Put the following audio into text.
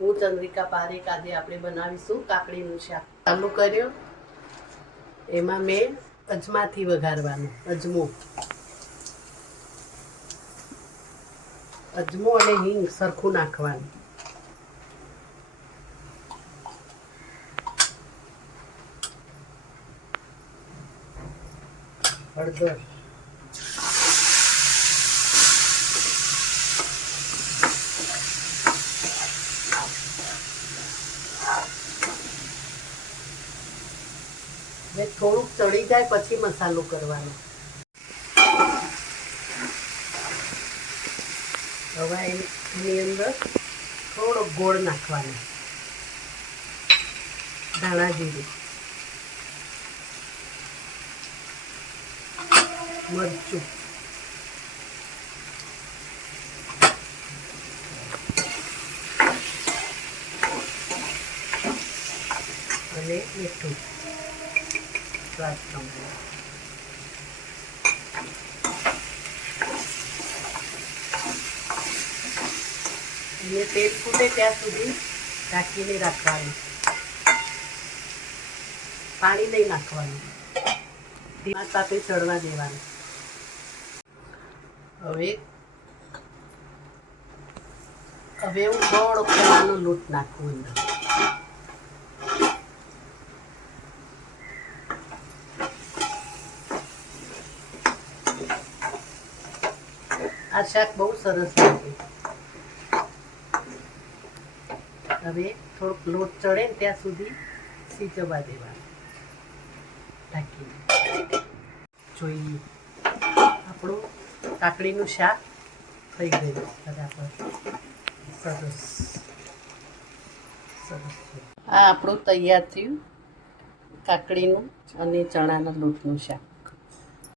હું ચંદ્રિકા પારેખ. આજે આપણે બનાવીશું કાકડીનું શાક. ચાલુ કર્યો, એમાં મેં અજમાથી વઘારવાનું. અજમો અને હિંગ સરખું નાખવાનું. હળદર, થોડુંક ચડી જાય પછી મસાલો કરવાનો. હવે એની અંદર થોડો ગોળ નાખવાનો, ધાણા જીરું, મરચું, અને મીઠું સ્વાદ પ્રમાણે. અને તેલ ફૂટે ત્યાં સુધી ઢાંકીને રાખવાનું. પાણી નહીં નાખવાનું, ધીમા તાપે ચડવા દેવાનું. હવે હું થોડો ચણાનો લોટ નાખું અંદર. આ શાક બહુ સરસ લાગે. હવે થોડોક લોટ ચડે ને ત્યાં સુધી સિજવા દેવાનું ઢાંકીને. જોઈએ, આપણું કાકડીનું શાક થઈ ગયું બરાબર. સરસ સરસ. આ આપણું તૈયાર થયું કાકડીનું અને ચણાના લોટનું શાક.